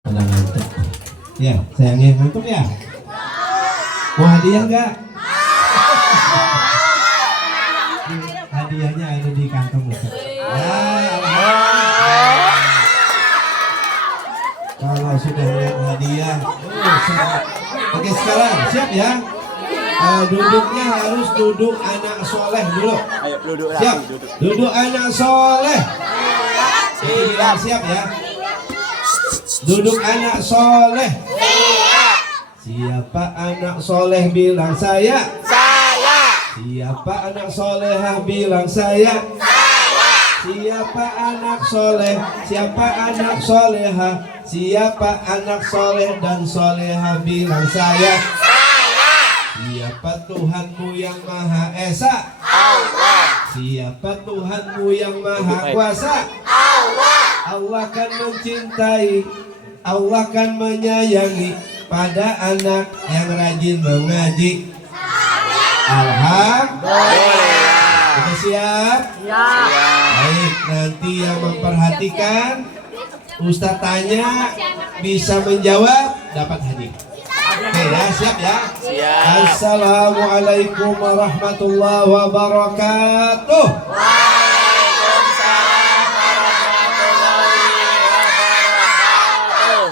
Pada ngantuk. Ya, sayangnya ngantuk ya. Mau hadiah nggak? Hadiahnya ada di kantong Ustaz. Ya, alhamdulillah. Kalau sudah lihat hadiah, semangat. Oke, sekarang siap ya? Duduknya harus duduk anak soleh dulu. Ayo duduk Siap? lagi, duduk. Duduk anak soleh. Siap, siap ya. Duduk anak soleh. Siapa anak soleh bilang saya. Siapa anak solehah bilang saya. Siapa anak soleh, siapa anak soleha, siapa anak soleh dan soleha bilang saya. Siapa Tuhanmu yang Maha Esa? Allah. Siapa Tuhanmu yang Maha Kuasa? Allah. Allah kan mencintai, Allah kan menyayangi pada anak yang rajin mengaji. Alhamdulillah. Sudah siap? Baik, nanti yang memperhatikan Ustaz tanya bisa menjawab dapat hadiah. Oke ya, siap ya? Siap. Assalamualaikum warahmatullahi wabarakatuh. Waalaikumsalam warahmatullahi wabarakatuh.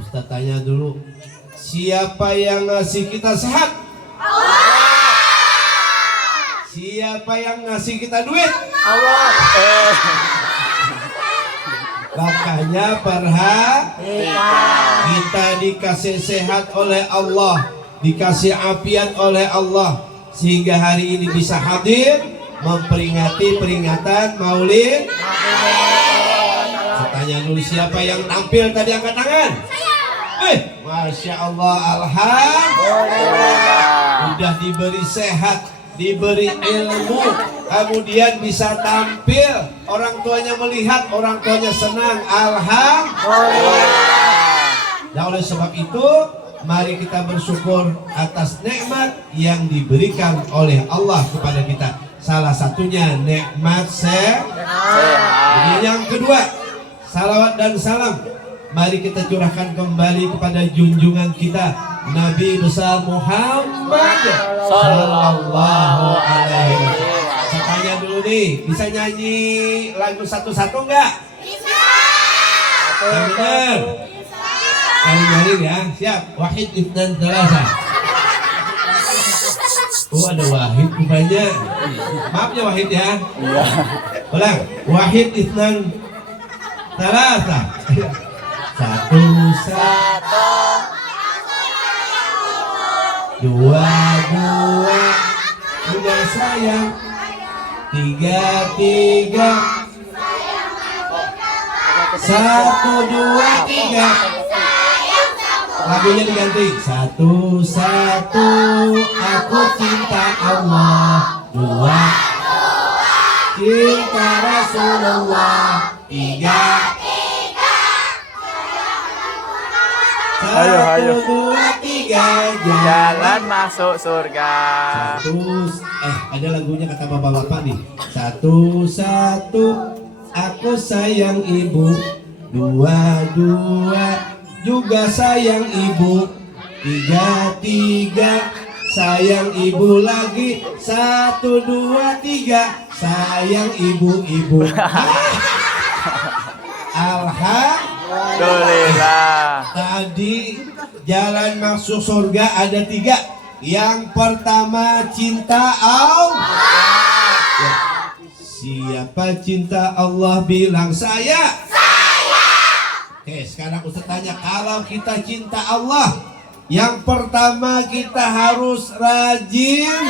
Ustaz tanya dulu, siapa yang ngasih kita sehat? Siapa yang ngasih kita duit? Allah. Makanya kita dikasih sehat oleh Allah, dikasih afiat oleh Allah, sehingga hari ini bisa hadir memperingati peringatan Maulid. Saya tanya dulu, siapa yang tampil tadi, angkat tangan. Masya Allah, alhamdulillah. Udah diberi sehat, diberi ilmu, kemudian bisa tampil, orang tuanya melihat, orang tuanya senang. Alhamdulillah. Dan oleh sebab itu, mari kita bersyukur atas nikmat yang diberikan oleh Allah kepada kita. Salah satunya nikmat sehat. Yang kedua, salawat dan salam mari kita curahkan kembali kepada junjungan kita Nabi besar Muhammad sallallahu alaihi wasallam. Saya tanya dulu nih, bisa nyanyi lagu satu-satu enggak? Bisa. Benar. Kalian nyanyi ya, siap. Wahid Ibnan Thalasa. Oh, ada Wahid rupanya. Maaf ya Wahid ya. Iya. Ulang. Wahid Ibnan Thalasa. Satu, dua, juga sayang. Tiga, satu, dua, tiga. Lagunya diganti. Satu, aku cinta Allah. Dua, cinta Rasulullah. Tiga, Ayo. 1, 2, 3, Jalan masuk surga. Ada lagunya kata bapak-bapak nih. Satu, aku sayang ibu. Dua, juga sayang ibu. Tiga, sayang ibu lagi. 1, 2, 3, sayang ibu. Alhamdulillah. Tadi jalan masuk surga ada 3. Yang pertama cinta Allah. Ya. Siapa cinta Allah bilang saya. Oke, sekarang Ustaz tanya, kalau kita cinta Allah, yang pertama kita harus rajin.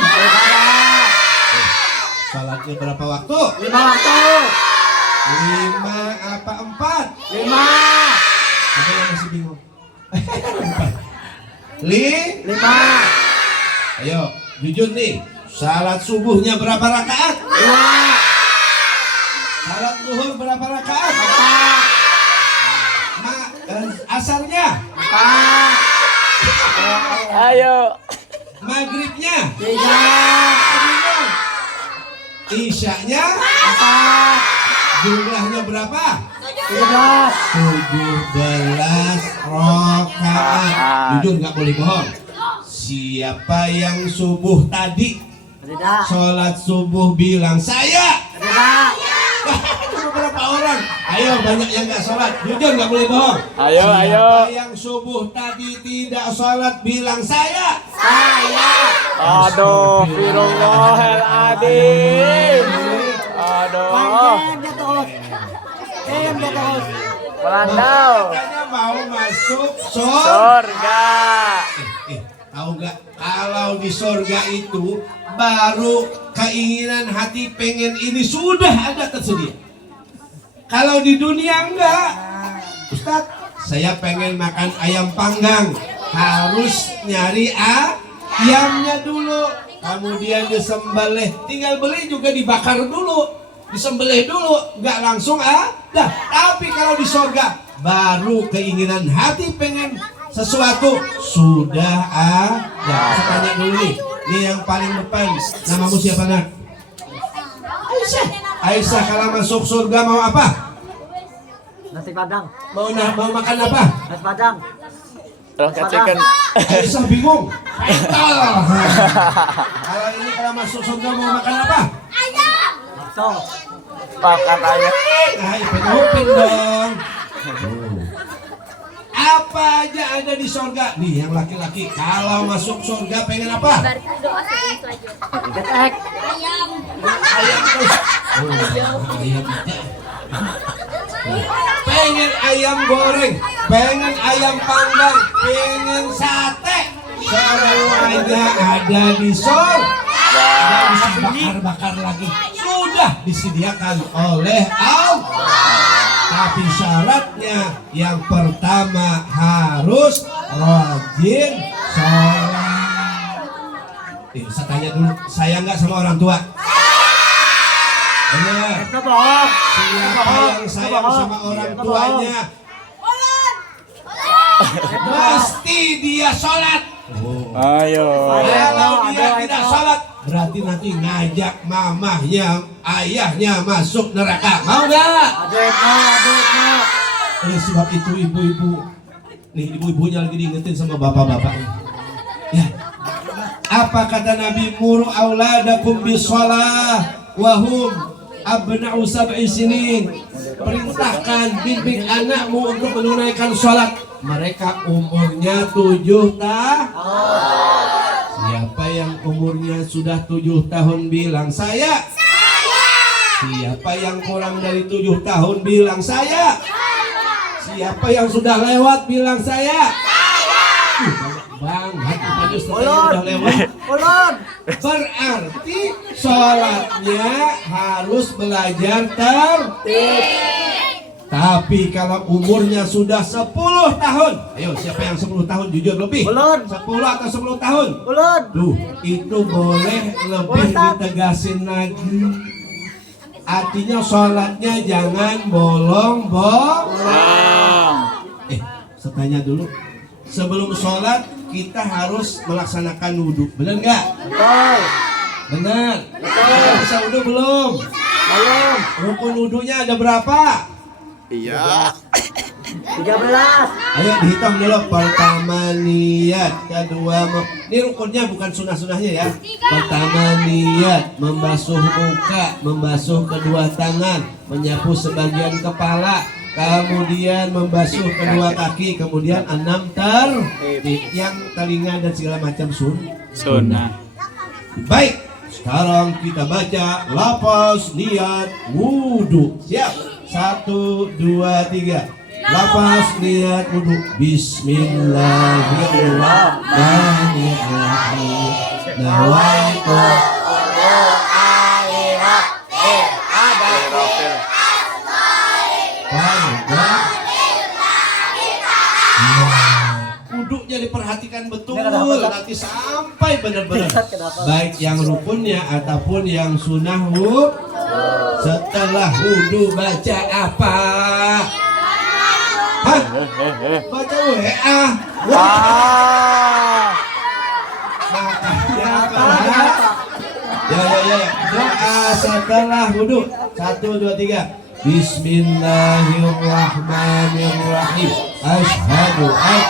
Salatnya berapa waktu? 5 waktu. 5 apa 4? 5. Ada yang masih bingung. 5. Ayo, jujur nih. Salat subuhnya berapa rakaat? 2. Salat zuhur berapa rakaat? 4. Asarnya? 4. Ayo. Maghribnya? 3. Isyanya? 4. Jumlahnya berapa? 7. 17 rakaat. Jujur nggak boleh bohong. Siapa yang subuh tadi sholat subuh bilang saya. Berapa orang? Ayo, banyak yang nggak sholat. Jujur nggak boleh bohong. Ayo, Siapa ayo. yang subuh tadi tidak sholat bilang saya. Aduh, Firullahaladzim. Aduh. Melandau. Katanya mau masuk Surga. tahu nggak? Kalau di surga itu baru keinginan hati pengen ini sudah ada tersedia. Kalau di dunia enggak. Ustaz, saya pengen makan ayam panggang, harus nyari ayamnya dulu, kemudian disembelih. Tinggal beli juga dibakar dulu, disembelih dulu, nggak langsung ada. Tapi kalau di surga baru keinginan hati pengen sesuatu sudah ada. Saya tanya dulu nih yang paling depan, namamu siapa nak? Aisyah. Aisyah, kalau masuk surga mau apa? Nasi Padang. Mau makan apa? Nasi Padang. Rocket chicken. Aisyah bingung. Kalau ini kalau masuk surga mau makan apa? Bakso. Makan ayam. Nah, ipin dong. Apa aja ada di surga? Nih yang laki-laki kalau masuk surga pengen apa? Getek. Ayam terus. Ayam. Pengen ayam goreng, pengen ayam panggang, pengen sate. Semuanya ada di surga. Bisa bakar-bakar lagi. Sudah disediakan oleh Allah. Tapi syaratnya yang pertama harus rajin sholat. Saya tanya dulu, sayang nggak sama orang tua? Benar. Siapa yang sayang sama orang tuanya? Mesti dia sholat. Ayo. Kalau dia tidak sholat, berarti nanti ngajak mamahnya, ayahnya masuk neraka. Mau nggak? Oleh sebab itu ibu-ibu, nih ibu-ibunya lagi diingetin sama bapak-bapak. Ya, apa kata Nabi? Muru auladakum bisolah wahum abna'u sab'i sinin. Perintahkan bimbing anakmu untuk menunaikan sholat. Mereka umurnya 7 tahun. Siapa yang umurnya sudah 7 tahun bilang saya. Siapa yang kurang dari 7 tahun bilang saya. Siapa yang sudah lewat bilang saya. Banget tadi udah lewat. Berarti sholatnya harus belajar tertib. Tapi kalau umurnya sudah 10 tahun, ayo siapa yang 10 tahun jujur lebih? 10 atau 10 tahun? Tuh, itu boleh lebih ditegasin lagi. Artinya sholatnya jangan bolong-bolong. Saya tanya dulu, sebelum sholat kita harus melaksanakan wudhu, benar nggak? Benar. Bisa wudhu belum? Rukun wudhunya ada berapa? Iya. 13. Ayo dihitung dulu. Pertama niat, kedua ini rukunnya bukan sunah-sunahnya ya. Pertama niat, membasuh muka, membasuh kedua tangan, menyapu sebagian kepala, kemudian membasuh kedua kaki, kemudian 6 yang telinga dan segala macam sunnah. Baik, sekarang kita baca lafaz niat wudhu. Siap? 1, 2, 3. Lafaz niat wudhu. Bismillahirrahmanirrahim. Nawaitu wudhunya diperhatikan betul nanti sampai benar-benar baik yang rukunnya ataupun yang sunnah. Setelah wudhu baca apa? Hah? Baca WA. Makanya ya. Doa setelah wudhu. 1, 2, 3. Bismillahirrahmanirrahim. Asyhadu an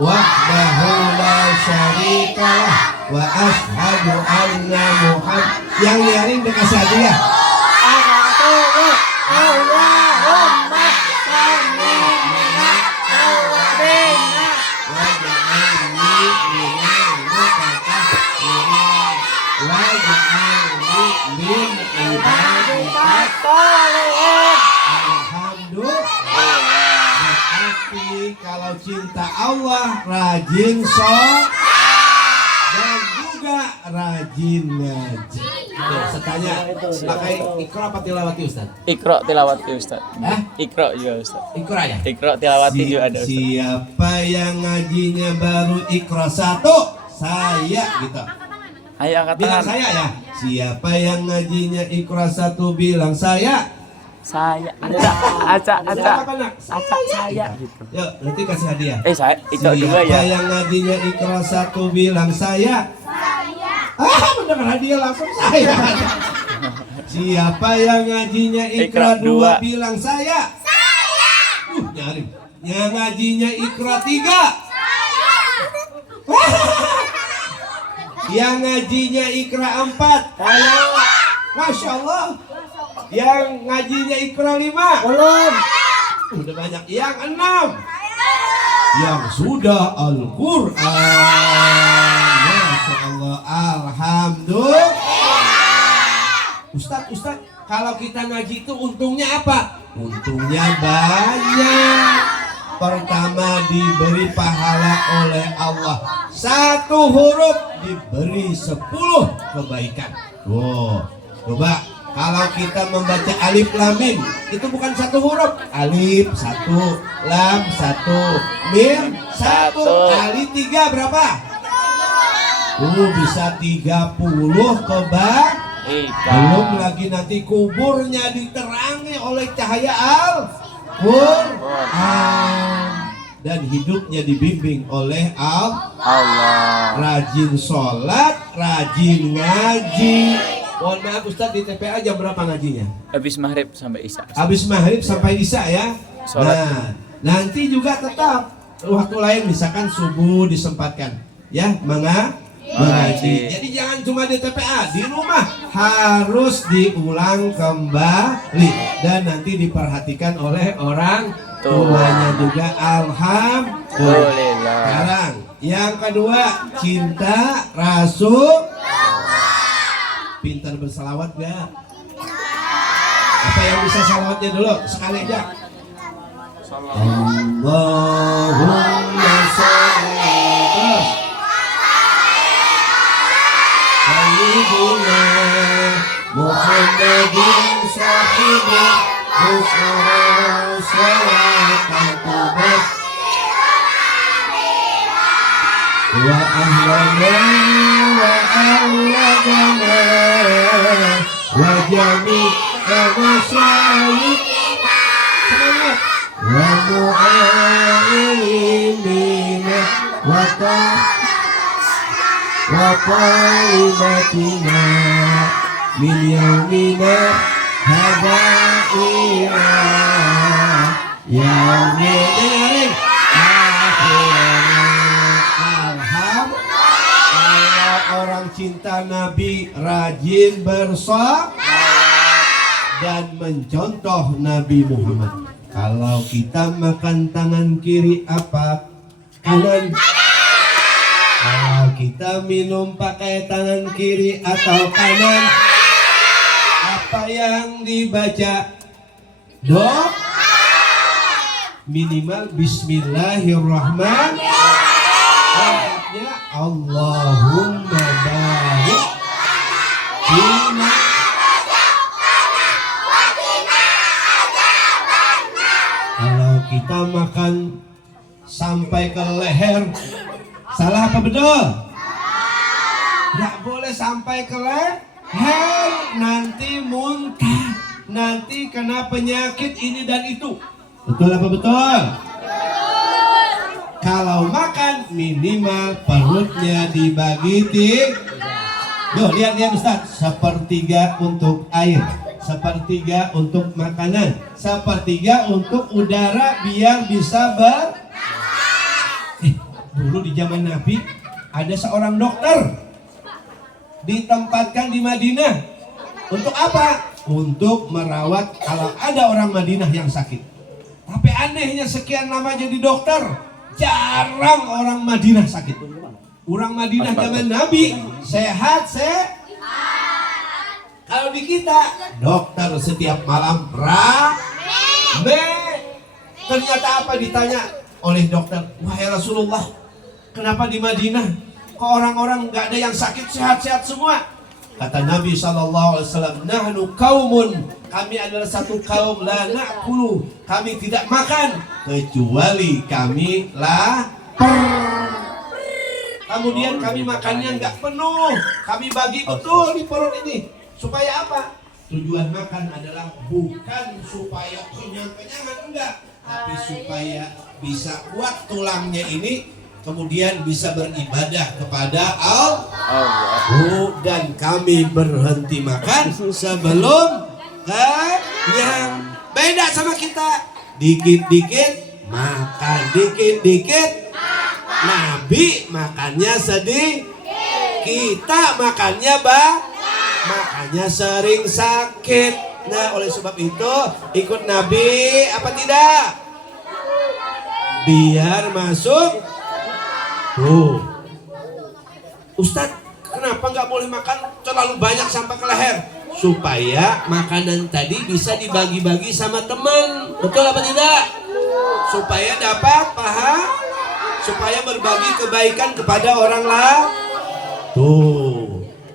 wahdahu la syarikalah wa asyhadu anna Muhammad. Yang nyaring dikasih hadiah. Allahumma salli Berarti kalau cinta Allah rajin sholat dan juga rajin ngaji. Saya tanya, pakai ikra apa tilawati Ustaz? Ikra tilawati Ustaz. Hah? Ikra juga Ustaz. Ikra ya? Ikra tilawati juga ada Ustaz. Siapa yang ngajinya baru ikra 1? Saya gitu. Ayo angkat Bilang tangan. saya ya. Siapa yang ngajinya ikra 1 bilang saya. Saya. Aca. Siapa nak? Aca saya gitu. Yuk, nanti kasih hadiah. Saya Ikra juga Siapa ya. yang ngajinya ikra 1 bilang saya. Mendengar hadiah langsung saya. Siapa yang ngajinya ikra Ikra 2 2. bilang saya. Nyaring. Yang ngajinya ikra 3. Yang ngajinya ikra 4. Masya Allah. Yang ngajinya ikra 5. Belum. Udah banyak. Yang 6. Yang sudah Al-Quran. Masya Allah. Alhamdulillah. Ustaz, kalau kita ngaji itu untungnya apa? Untungnya banyak. Pertama, diberi pahala oleh Allah. 1 huruf diberi 10 kebaikan. Wow, coba kalau kita membaca alif lam mim, itu bukan 1 huruf. Alif 1, lam 1, mim 1, kali 3 berapa? Bisa 30 kebaikan. Belum lagi nanti kuburnya diterangi oleh cahaya Al-Quran dan hidupnya dibimbing oleh Allah. Rajin sholat, rajin ngaji. Mohon maaf Ustaz, di TPA jam berapa ngajinya? Habis maghrib sampai isya. Habis maghrib sampai isya ya. Sholat. Nah, nanti juga tetap waktu lain misalkan subuh disempatkan ya mengaji. Jadi jangan cuma di TPA, di rumah harus diulang kembali dan nanti diperhatikan oleh orang tuanya juga. Alhamdulillah. Sekarang yang kedua, cinta Rasul. Pintar bersalawat gak? Apa yang bisa salawatnya dulu? Sekali aja. Allahumma sholli terus. Sayyidina Muhammadin sahibi Busra salatan tubat wa ahlana wa awladana wa jami'a masyayikh semangat wa mu'alimina wa talibatina min yaumina hadha ila yaumil Alhamdulillah. Orang cinta Nabi rajin bersolat dan mencontoh Nabi Muhammad. Kalau kita makan tangan kiri apa? Kanan. Kalau kita minum pakai tangan kiri atau kanan, apa yang dibaca? Doa minimal Bismillahirrahmanirrahim. Allahumma barik fina. Kalau kita makan sampai ke leher, salah apa betul? Nggak boleh sampai ke leher, nanti muntah, nanti kena penyakit ini dan itu. Betul apa betul? Kalau makan minimal perutnya dibagi 3. Yuk lihat Ustaz, sepertiga untuk air, sepertiga untuk makanan, sepertiga untuk udara biar bisa dulu di zaman Nabi ada seorang dokter ditempatkan di Madinah. Untuk apa? Untuk merawat kalau ada orang Madinah yang sakit. Tapi anehnya sekian lama jadi dokter, jarang orang Madinah sakit. Orang Madinah zaman Nabi sehat. Kalau di kita dokter setiap malam ternyata apa ditanya oleh dokter, wahai Rasulullah, kenapa di Madinah kok orang-orang nggak ada yang sakit, sehat-sehat semua? Kata Nabi SAW, nahnu kaumun, kami adalah satu kaum la na'kulu, kami tidak makan kecuali kami lapar. Kemudian kami makannya nggak penuh, kami bagi betul di perut ini. Supaya apa? Tujuan makan adalah bukan supaya kenyang-kenyangan, enggak, tapi supaya bisa kuat tulangnya ini, kemudian bisa beribadah kepada Allah. Dan kami berhenti makan sebelum kenyang. Beda sama kita, dikit-dikit makan, dikit-dikit. Nabi makannya sedih, kita makannya makanya sering sakit. Nah, oleh sebab itu ikut Nabi apa tidak? Biar masuk. Ustadz, kenapa nggak boleh makan terlalu banyak sampai ke leher? Supaya makanan tadi bisa dibagi-bagi sama teman. Betul apa tidak? Supaya dapat pahala, supaya berbagi kebaikan kepada orang lain.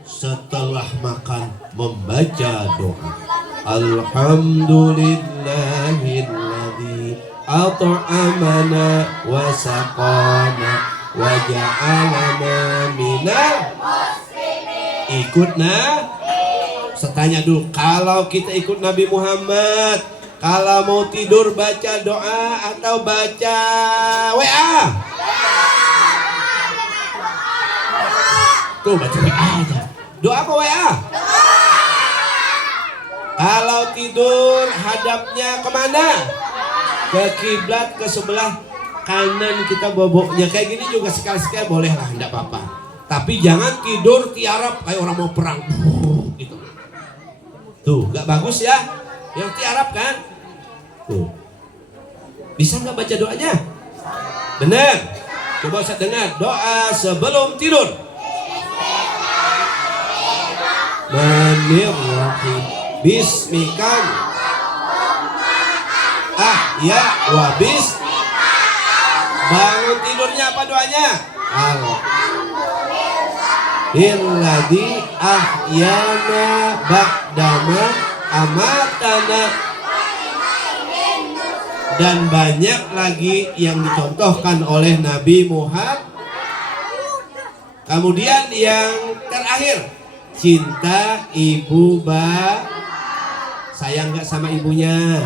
Setelah makan membaca doa, Alhamdulillahilladzi at'amana wa saqana wa ja'alana minal muslimin. Ikut Tanya dulu, kalau kita ikut Nabi Muhammad, kalau mau tidur baca doa atau baca WA? Tuh baca WA aja. Doa apa WA? Kalau tidur hadapnya kemana? Ke kiblat, ke sebelah kanan kita boboknya. Kayak gini juga sekali-sekali boleh lah, enggak apa-apa. Tapi jangan tidur tiarap kayak orang mau perang. Gitu. Tuh, gak bagus ya. Yang tiarap kan? Tuh. Bisa nggak baca doanya? Benar. Coba saya dengar doa sebelum tidur. Bismillahirrahmanirrahim. Bismika. Ya wabis. Bangun tidurnya apa doanya? Alhamdulilladzi ahyana ba'dama amatana. Dan banyak lagi yang dicontohkan oleh Nabi Muhammad. Kemudian yang terakhir, cinta ibu sayang nggak sama ibunya,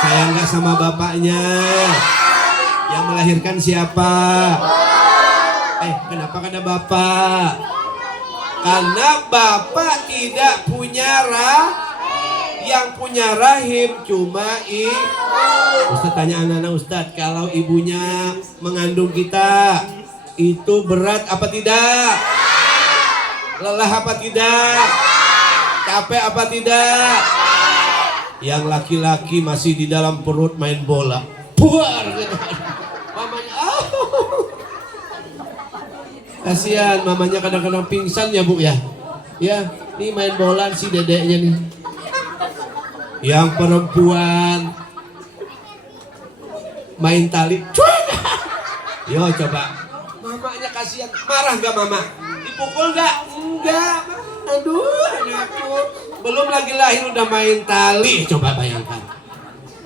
sayang nggak sama bapaknya. Yang melahirkan siapa? Kenapa kena bapak? Karena bapak tidak punya yang punya rahim cuma Ustaz tanya anak-anak Ustaz, kalau ibunya mengandung kita itu berat apa tidak? Lelah apa tidak? Capek apa tidak? Yang laki-laki masih di dalam perut main bola, buar gitu. Mamanya, kasihan mamanya kadang-kadang pingsan ya Bu ya. Ya, nih main bola si dedeknya nih. Yang perempuan main tali. Yo coba, mamanya kasihan, marah nggak mama? Dipukul nggak? Enggak. Aduh, anakku belum lagi lahir udah main tali. Coba bayangkan,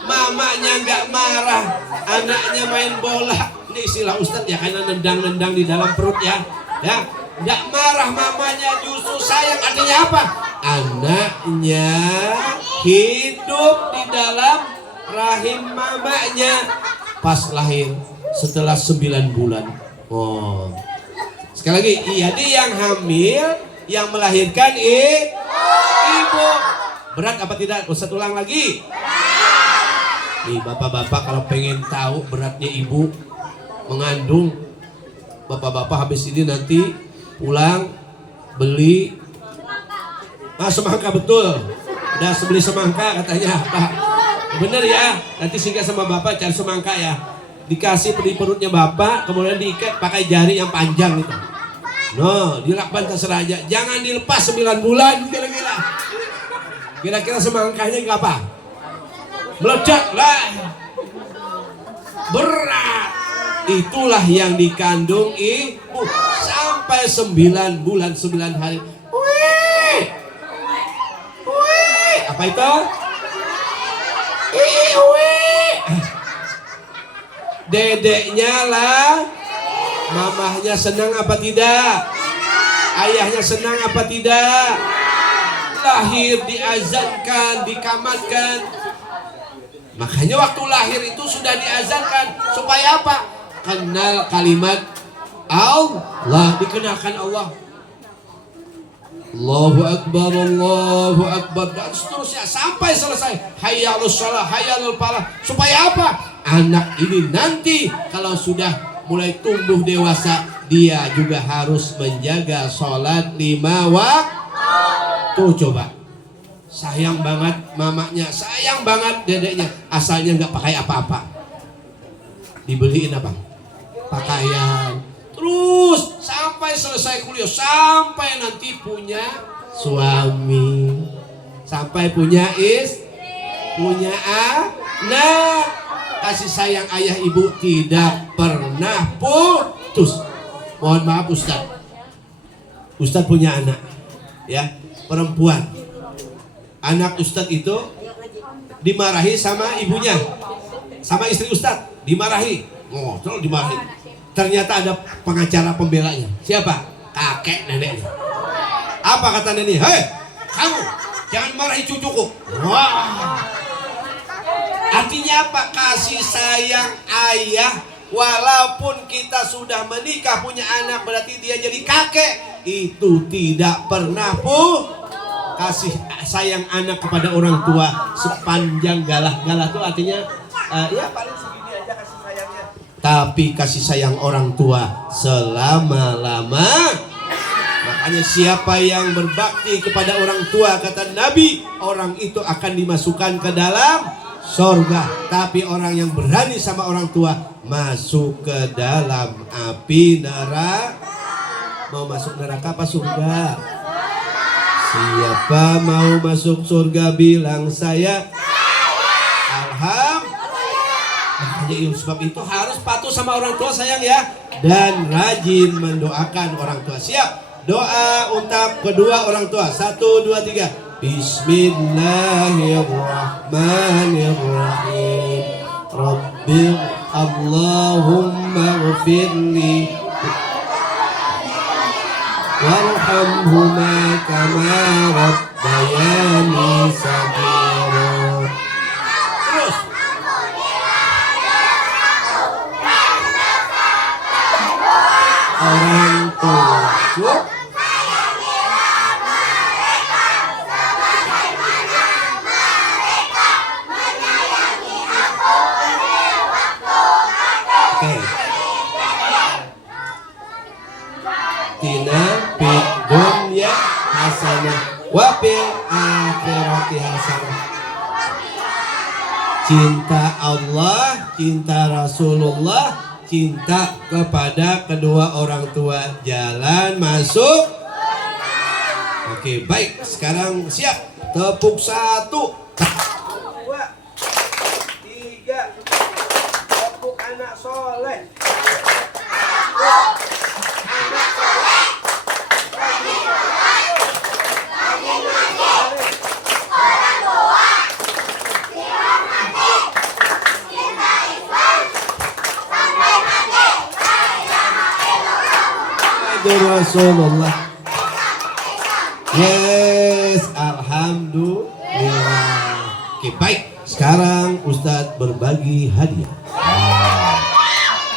mamanya nggak marah, anaknya main bola. Ini istilah Ustadz ya, karena nendang-nendang di dalam perut ya. Ya, nggak marah mamanya, justru sayang. Artinya apa? Anaknya hidup di dalam rahim mamanya pas lahir setelah 9 bulan. Sekali lagi, jadi yang hamil Yang melahirkan ibu. Berat apa tidak? Ustaz ulang lagi. Nih bapak-bapak kalau pengen tahu beratnya ibu mengandung, bapak-bapak habis ini nanti pulang beli semangka. Betul, udah beli semangka katanya Pak. Bener ya, nanti singgah sama bapak cari semangka ya, dikasih di perutnya bapak, kemudian diikat pakai jari yang panjang itu. No, dilakban keseraja, jangan dilepas 9 bulan kira-kira semangkanya apa? Meledak lah, berat. Itulah yang dikandung ibu sampai 9 bulan 9 hari. Wih, apa itu? Wih. Dedeknya lah, mamahnya senang apa tidak? Ayahnya senang apa tidak? Lahir diazankan, dikamatkan. Makanya waktu lahir itu sudah diazankan supaya apa? Kenal kalimat Allah, dikenalkan Allah. Allahu Akbar, Allahu Akbar, dan seterusnya sampai selesai. Hayya 'alas shalah, hayya 'alal falah. Supaya apa? Anak ini nanti kalau sudah mulai tumbuh dewasa, dia juga harus menjaga sholat 5 waktu. Coba. Sayang banget mamanya, sayang banget dedeknya, asalnya nggak pakai apa-apa, dibeliin apa? Pakaian. Terus sampai selesai kuliah, sampai nanti punya suami, sampai punya punya anak, kasih sayang ayah ibu tidak pernah putus. Mohon maaf Ustadz punya anak ya, perempuan. Anak Ustadz itu dimarahi sama ibunya, sama istri Ustadz dimarahi, terus dimarahi. Ternyata ada pengacara pembelanya. Siapa? Kakek neneknya. Apa kata nenek? Hei, kamu jangan marahi cucuku. Wah. Artinya apa? Kasih sayang ayah. Walaupun kita sudah menikah punya anak, berarti dia jadi kakek, itu tidak pernah kasih sayang anak kepada orang tua sepanjang galah-galah itu artinya ya paling segini aja kasih sayangnya. Tapi kasih sayang orang tua selama-lama. Makanya siapa yang berbakti kepada orang tua, kata Nabi, orang itu akan dimasukkan ke dalam surga. Tapi orang yang berani sama orang tua masuk ke dalam api neraka. Mau masuk neraka apa surga? Siapa mau masuk surga bilang saya. Alhamdulillah. Makanya sebab itu harus patuh sama orang tua sayang ya. Dan rajin mendoakan orang tua. Siap? Doa untuk kedua orang tua. 1, 2, 3. Bismillahirrahmanirrahim. Rabbil Allahumma ghfirli warhamhuma kama rabbayani saghira. Terus orang tua tina fid dunya hasanah wa fil akhirati hasanah. Cinta Allah, cinta Rasulullah, cinta kepada kedua orang tua, jalan masuk. Oke, baik. Sekarang siap. Tepuk 1, 2, 3. Tepuk anak soleh. Rasulullah. Yes, alhamdulillah. Oke, baik. Sekarang Ustadz berbagi hadiah.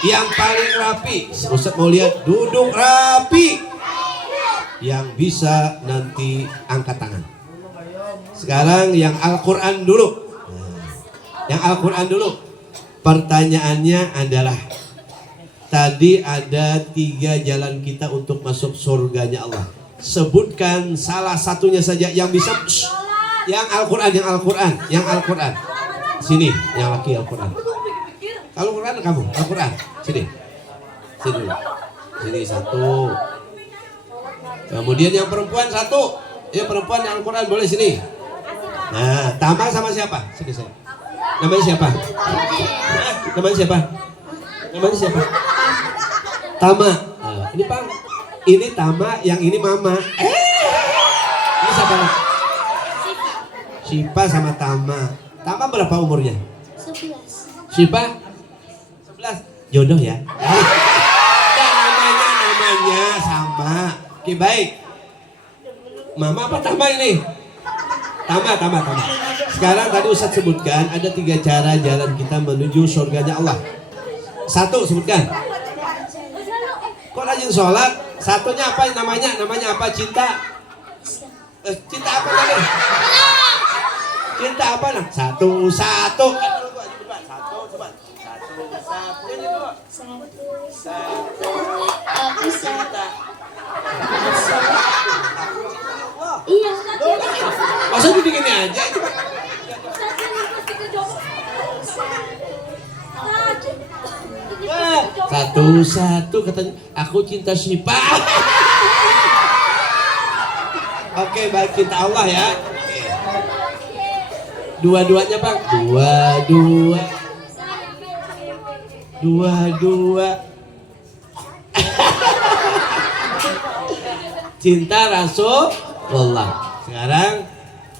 Yang paling rapi, Ustadz mau lihat duduk rapi. yang bisa nanti angkat tangan. Sekarang yang Al-Quran dulu. Yang Al-Quran dulu. Pertanyaannya adalah, tadi ada 3 jalan kita untuk masuk surganya Allah. Sebutkan salah satunya saja yang bisa. Yang Al-Quran, yang Al-Quran, yang Al-Quran. Sini, yang laki Al-Quran. Kalau Quran kamu, Al-Quran. Sini. Sini. Sini 1. Kemudian yang perempuan 1. Yang perempuan yang Al-Quran boleh sini. Nah, Tama sama siapa? Sini saya. Namanya siapa? Namanya siapa? Namanya siapa? Tama. Nah, ini Bang. Ini Tama, yang ini Mama. Ini siapa? Sipa sama Tama. Tama berapa umurnya? 11. Sipa? 11. Jodoh ya? Namanya sama. Oke, baik. Mama apa Tama ini? Tama. Sekarang tadi Ustadz sebutkan ada 3 cara jalan kita menuju surganya Allah. 1 sebutkan. Kok rajin sholat? Satunya apa namanya? Namanya apa? Cinta? Cinta apa tadi? Cinta apa nah? Satu. Aku cinta. Iya. Masa begini aja? Satu katanya, aku cinta Sipa. Oke, baik, cinta Allah ya. Dua-duanya Bang. Dua. Cinta Rasulullah. Sekarang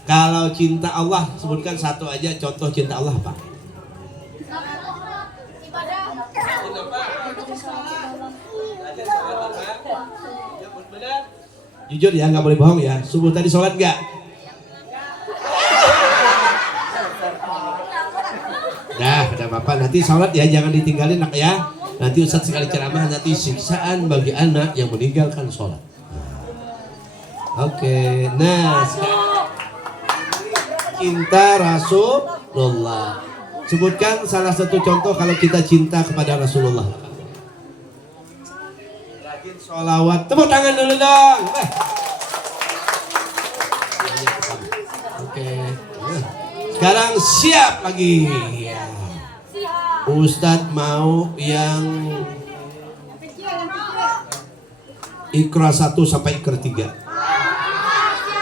kalau cinta Allah, sebutkan 1 aja contoh cinta Allah apa? Jujur ya, nggak boleh bohong ya. Subuh tadi sholat nggak? Nah, ada bapak nanti sholat ya, jangan ditinggalin nak ya. Nanti Ustadz sekali ceramah, nanti siksaan bagi anak yang meninggalkan sholat. Oke, nah sekarang cinta Rasulullah. Sebutkan salah satu contoh kalau kita cinta kepada Rasulullah. Rajin sholawat. Tepuk tangan dulu dong. Oke. Sekarang siap lagi. Ustadz mau yang Iqra 1 sampai Iqra 3.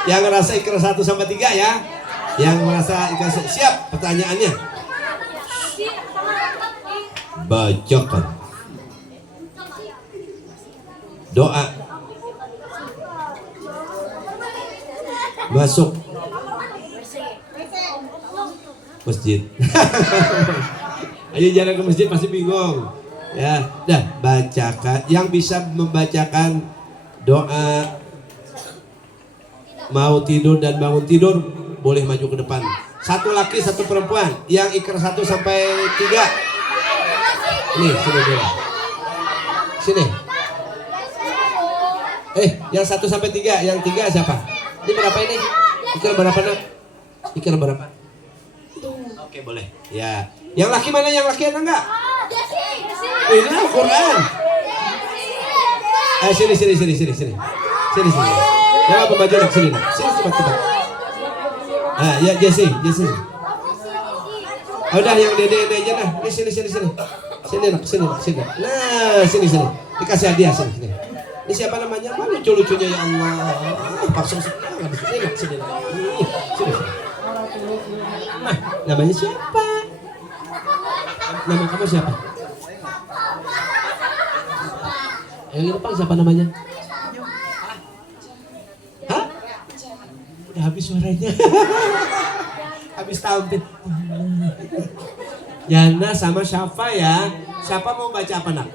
Yang ngerasa Iqra 1 sampai 3 ya. Yang merasa Iqra 1. Siap pertanyaannya. Bacakan doa masuk masjid. Ayo jalan ke masjid pasti bingung. Ya, dah bacakan yang bisa membacakan doa mau tidur dan bangun tidur boleh maju ke depan. 1 laki 1 perempuan. Yang Iqra 1 sampai 3. Nih, sini dulu. Sini. Yang 1 sampai 3, yang 3 siapa? Ini berapa ini? Iqra berapa nak? Iqra berapa? 2. Oke, boleh. Ya. Yang laki mana? Yang laki ada enggak? Ini Al-Quran. Sini. Ya, apa baju nak? Sini nak. Sini cepat. Ya, Jesse. Udah yang dede aja nah. Ini sini. Sini nak. Nah, sini. Dikasih hadiah sini. Ini siapa namanya? Mana lucu-lucunya ya Allah. Paksa sini nak. Sini. Nah, namanya siapa? Nama kamu siapa? Yang di depan siapa namanya? Hah? Udah habis suaranya. Habis tampil. Yana sama Syafa ya. Siapa mau baca apa nak?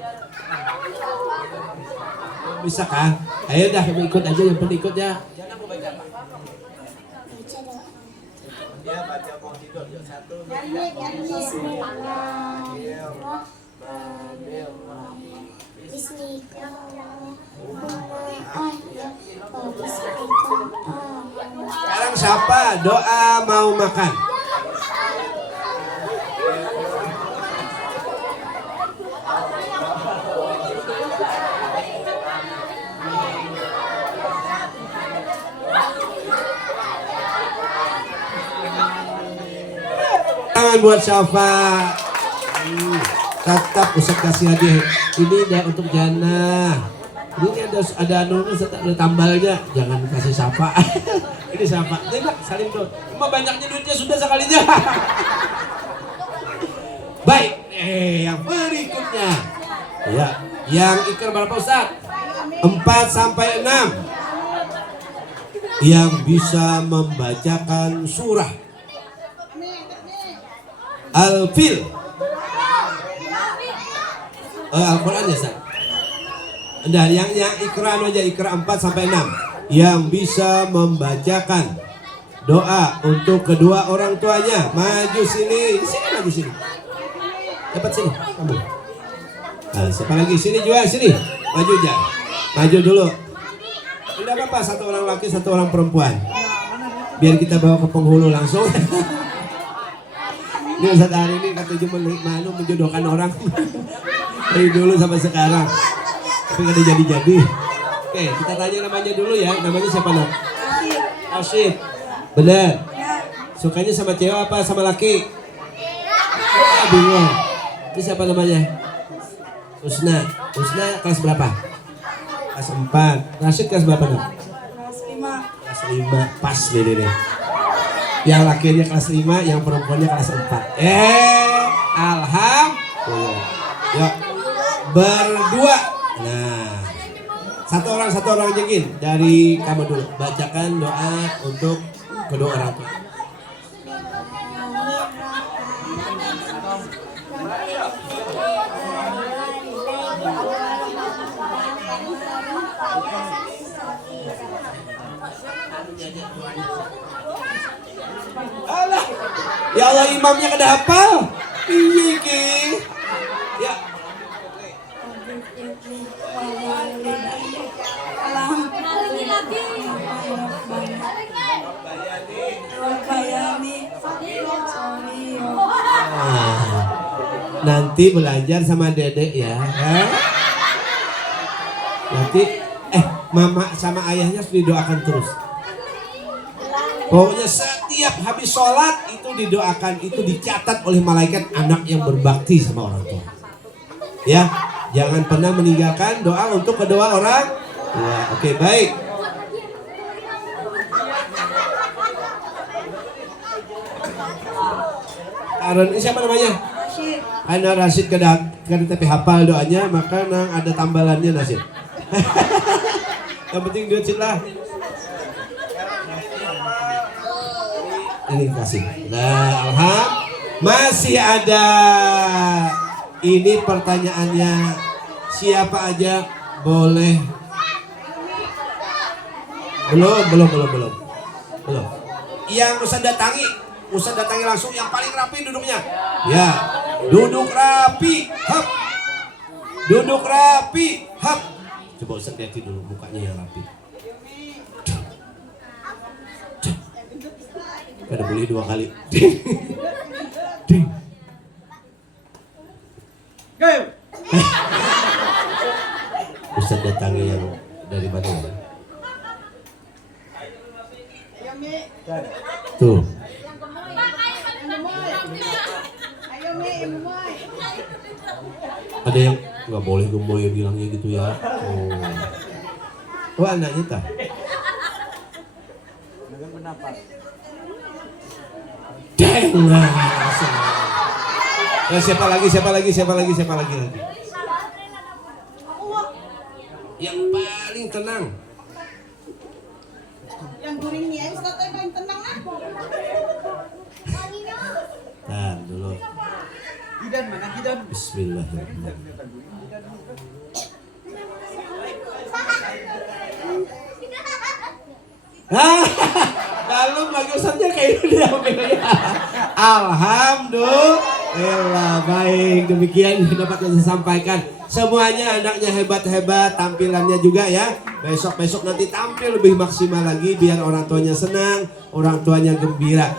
Bisa kah? Ayo dah ikut aja, yang penting ikut ya. Yana mau baca apa? Dia baca mau tidur. 1, 2, 3. siapa doa mau makan? Tangan buat Syafa. Tetap Ustaz kasih hadiah. Ini dah untuk Jana. Ini ada anunya, ada tambalnya. Jangan kasih Syafa. Ini Syafa. Tidak, saling dong. Cuma banyaknya duitnya sudah sekalinya. Baik. Yang berikutnya. Ya, yang ikrar berapa Ustaz? 4 sampai 6. Yang bisa membacakan surah Al-Fil. Al-Quran ya Ustaz. Dan yang ikrar aja, ikrar 4 sampai 6. Yang bisa membacakan doa untuk kedua orang tuanya. Maju sini. Sini maju sini. Dapat sini kamu. Nah, siapa lagi? Sini juga, sini. Maju aja. Maju dulu. Tidak apa-apa, satu orang laki, satu orang perempuan. Biar kita bawa ke penghulu langsung. Ini Ustaz hari ini kata cuma malu menjodohkan orang. Dari dulu sampai sekarang. Tapi nggak jadi-jadi. Oke, kita tanya namanya dulu ya. Namanya siapa nak? Asyid. Benar. Sukanya sama cewek apa sama laki? Bingung. Ini siapa namanya? Usna. Usna kelas berapa? Kelas 4. Rashid kelas berapa nak? Kelas 5. Kelas 5. Pas deh. Yang lakinya kelas 5, yang perempuannya kelas 4. Alhamdulillah. Yuk. Berdua. Nah. Satu orang jengin dari kamu dulu. Bacakan doa untuk kedua orang tua. Alah. Ya Allah, imamnya kada hafal. Iya ki. Ya. Nanti belajar sama dedek ya. Nanti mama sama ayahnya harus didoakan terus. Pokoknya setiap habis sholat itu didoakan, itu dicatat oleh malaikat anak yang berbakti sama orang tua. Ya, jangan pernah meninggalkan doa untuk kedua orang tua. Oke, baik. Aaron, ini siapa namanya? Ana Rashid kada tapi hafal doanya, maka nang ada tambalannya Nasib. Yang penting duit lah. Ini kasih. Nah, masih ada. Ini pertanyaannya siapa aja boleh. Belum. Yang Ustaz datangi langsung yang paling rapi duduknya. Ya, duduk rapi. Hap. Duduk rapi. Hap. Coba Ustaz lihat dulu mukanya yang rapi. Kada beli 2 kali. Ding. Ustaz datangi yang dari mana? Tuh. Ada yang nggak boleh gemoy bilangnya gitu ya. Oh anaknya tak? Jangan. Ya, siapa lagi? Yang paling tenang. Yang guringnya Ustaz paling tenang ah. Nah, dulu. Gidan mana gidan? Bismillahirrahmanirrahim. Kalau lagi Ustaznya kayak ini. Alhamdulillah. Elah, baik, demikian yang dapat saya sampaikan. Semuanya anaknya hebat-hebat, tampilannya juga ya. Besok-besok nanti tampil lebih maksimal lagi biar orang tuanya senang, orang tuanya gembira.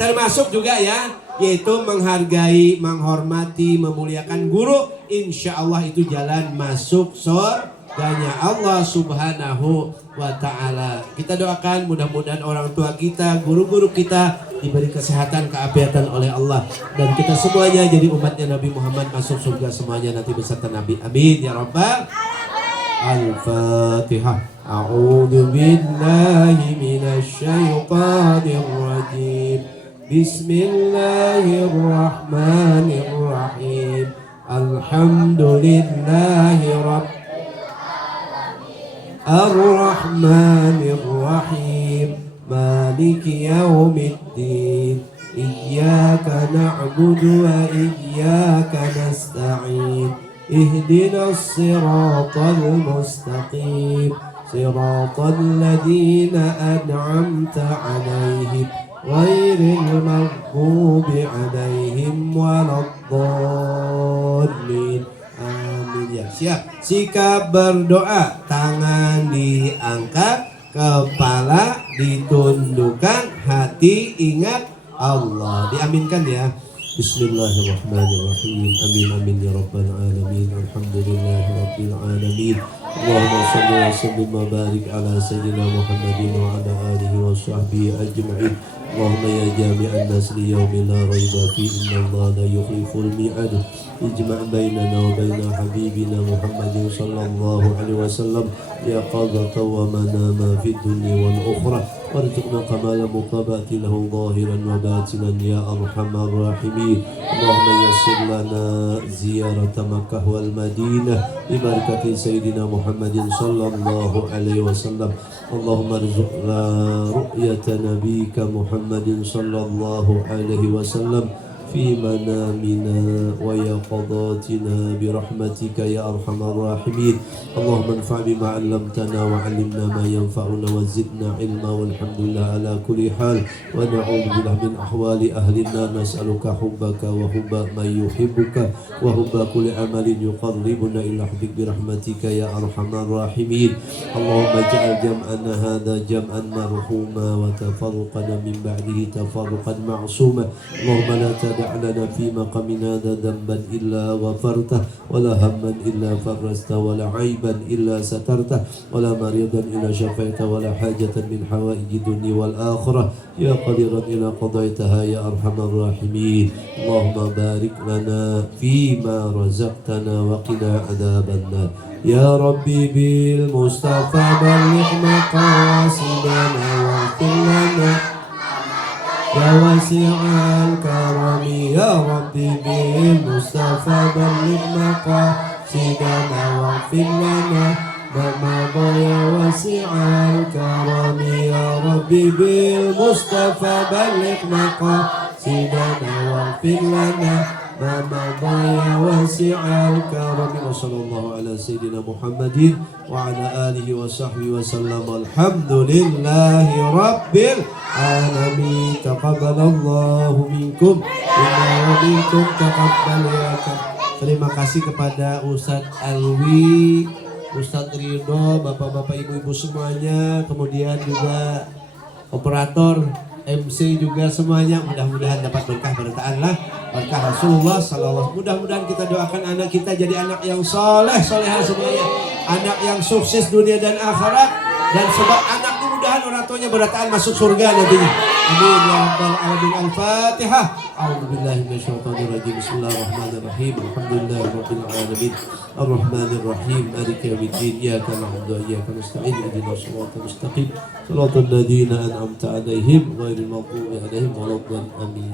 Termasuk juga ya, yaitu menghargai, menghormati, memuliakan guru. Insya Allah itu jalan masuk surganya Allah Subhanahu wa ta'ala. Kita doakan mudah-mudahan orang tua kita, guru-guru kita diberi kesehatan, keafiatan oleh Allah, dan kita semuanya jadi umatnya Nabi Muhammad masuk surga semuanya nanti beserta Nabi. Amin ya rabbal. Al-Fatihah. A'udzu billahi minasy syaithanir rajim. Bismillahirrahmanirrahim. Alhamdulillahi rabbil alamin. Ar-Rahmanir Rahim. مالك يوم الدين إياك نعبد وإياك نستعين اهدنا الصراط المستقيم صراط الذين أنعمت عليهم غير المغضوب عليهم ولا الضالين. Amin ya. Siap. Sikap berdoa, tangan diangkat, kepala ditundukkan, hati ingat Allah. Diaminkan ya. Bismillahirrahmanirrahim. Amin amin ya rabbal alamin. Alhamdulillahi rabbil alamin. Allahumma shalli wa sallim wa barik ala sayyidina Muhammadin wa ala alihi wa sahbihi ajma'in. Allahumma ya jami'an nas li yawmin la rayba fi inna Allah la yukhliful mi'ad. Ijma' bainana wa baina habibina Muhammadin sallallahu alaihi wasallam ya qadata wa manama fid dunya wal ukhra warzuqna kamala mutabati lahu zahiran wa batinan ya arhamar rahimin. Allahumma yassir lana ziyarata Makkah wal Madinah bi barakati sayyidina Muhammadin sallallahu alaihi wasallam. Allahumma arzuqna ru'yata nabiyyika Muhammadin sallallahu alaihi wasallam في منامنا ويقظاتنا برحمتك يا أرحم الراحمين. اللهم انفع بما علمتنا وعلمنا ما ينفعنا وزدنا علما والحمد لله على كل حال ونعوذ بالله من أحوال أهل النار. نسألك حبك وحب من يحبك وحب كل عمل يقربنا إلى حبك برحمتك يا أرحم الراحمين. اللهم اجعل جمعنا هذا جمعا مرحوما وتفرقنا من بعده تفرقا معصوما. اللهم لا تدع لنا في مقامنا هذا ذنبا إلا غفرته ولا هما إلا فرجته ولا عيبا إلا سترته ولا مريضا إلا شفيته ولا حاجة من حوائج الدنيا والآخرة يا قديرا إلى قضيتها يا أرحم الراحمين. اللهم بارك لنا فيما رزقتنا وقنا عذاب النار يا ربي بالمصطفى بلغ مقاصدنا واغفر لنا يا واسع الكرم يا ربي بالمصطفى بلغ مقاصدنا واغفر لنا ما مضى يا واسع الكرم يا ربي بالمصطفى بلغ مقاصدنا واغفر لنا ما مضى يا واسع الكرم. وصلى الله على سيدنا محمد وعلى آله وصحبه وسلم. الحمد لله رب العالمين. تقبل الله منكم ومنكم تقبل ya. Terima kasih kepada Ustadz Alwi, Ustadz Ridho, bapak-bapak ibu-ibu semuanya, kemudian juga operator MC juga semuanya, mudah-mudahan dapat berkah bertaanlah berkah Rasulullah sallallahu. Mudah-mudahan kita doakan anak kita jadi anak yang soleh soleha semuanya, anak yang sukses dunia dan akhirat, dan sebab anak mudah-mudahan orang tuanya bertahan masuk surga nantinya. Amin ya rabbal alamin. Al-Fatihah. A'udzubillahi minasyaitonir rajim. Bismillahirrahmanirrahim. Alhamdulillahirabbil alamin. Arrahmanir rahim. Maliki yaumiddin. Iyyaka na'budu wa iyyaka nasta'in. Ihdinas siratal mustaqim. Shiratal ladzina an'amta 'alaihim ghairil maghdubi 'alaihim waladdallin. Amin.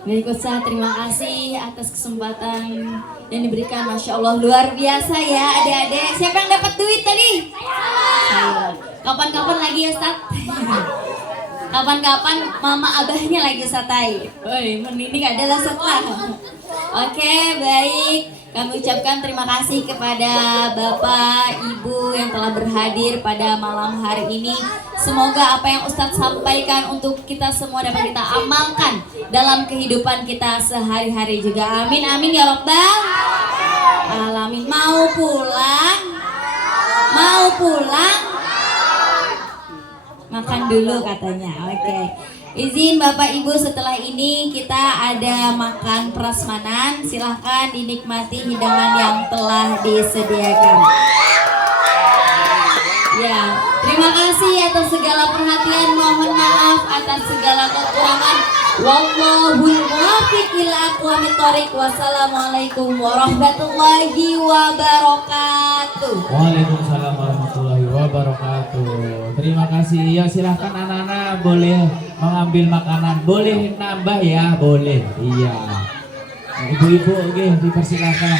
Baik Ustaz, terima kasih atas kesempatan yang diberikan. Masya Allah, luar biasa ya adik-adik. Siapa yang dapat duit tadi? Saya. Kapan-kapan lagi Ustaz? Kapan-kapan mama abahnya lagi Ustaz. Woi, ini adalah setelah. Oke, baik. Kami ucapkan terima kasih kepada Bapak, Ibu yang telah berhadir pada malam hari ini. Semoga apa yang Ustadz sampaikan untuk kita semua dapat kita amalkan dalam kehidupan kita sehari-hari juga. Amin, amin ya Rabbal alamin. Mau pulang? Mau pulang? Makan dulu katanya. Oke. Izin Bapak Ibu, setelah ini kita ada makan prasmanan. Silahkan dinikmati hidangan yang telah disediakan. Ya, terima kasih atas segala perhatian. Mohon maaf atas segala kekurangan. Wallahul muwaffiq ila aqwamit thoriq. Wassalamualaikum warahmatullahi wabarakatuh. Waalaikumsalam warahmatullahi wabarakatuh. Terima kasih. Ya, silahkan anak-anak boleh mengambil makanan, boleh nambah ya, boleh. Iya. Ibu-ibu, oke, dipersilakan.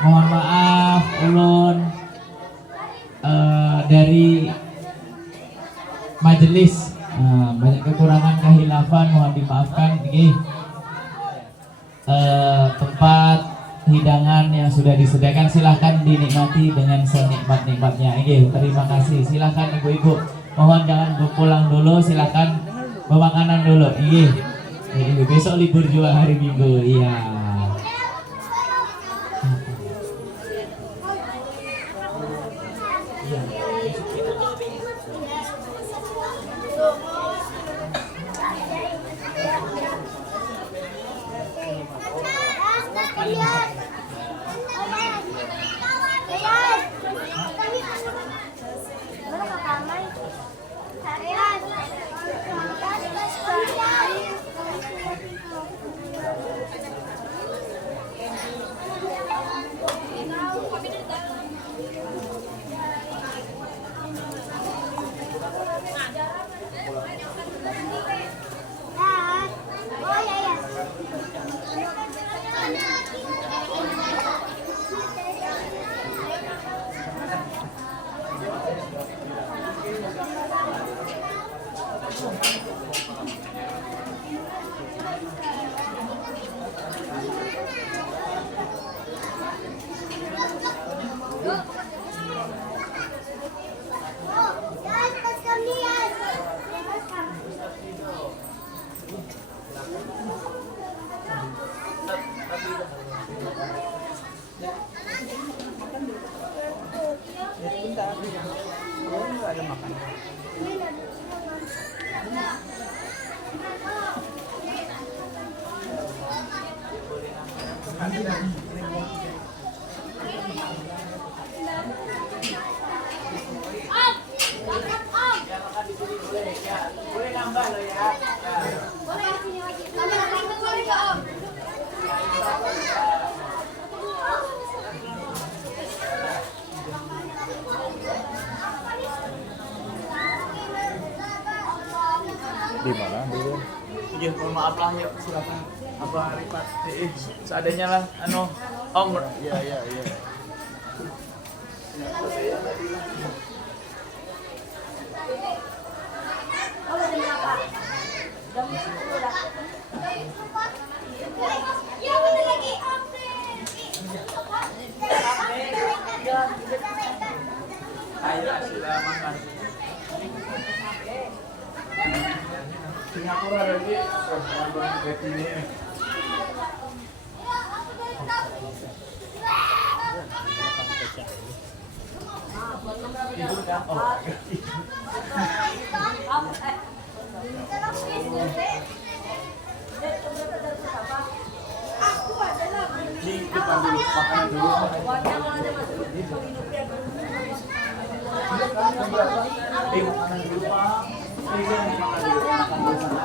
Mohon maaf, ulun dari majelis banyak kekurangan kehilafan, mohon dimaafkan. Oke. Tempat hidangan yang sudah disediakan silahkan dinikmati dengan senikmat-nikmatnya. Oke, terima kasih. Silahkan ibu-ibu, mohon jangan pulang dulu, silahkan makanan dulu. Iya. Besok libur juga hari Minggu. Iya. Di mana dulu? Iya, mohon maaf lah ya, silakan Abah Rifat. Seadanya lah, Om. Iya. Ayo, silakan. Singapura lagi, abang ini. Di depan dulu, makan dulu. Makanan dulu, Pak. Makan dulu.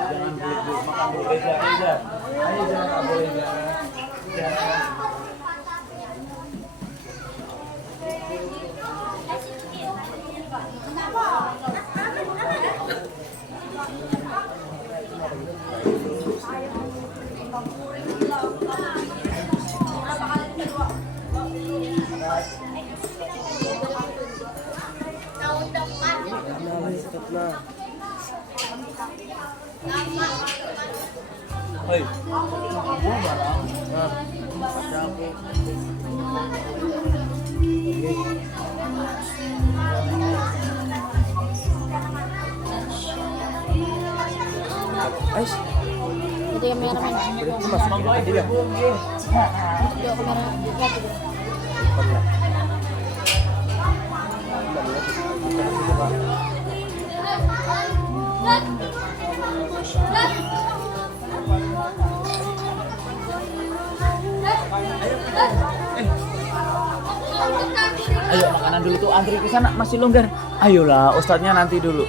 Jangan dulu, makan dulu. Reza. Ayo jangan, tak boleh jangan. Hei, Jadi kameramen. Monggo ibu nggih. Video kamera. Ayo makanan dulu tuh, antri ke sana masih longgar. Ayolah, ustadznya nanti dulu.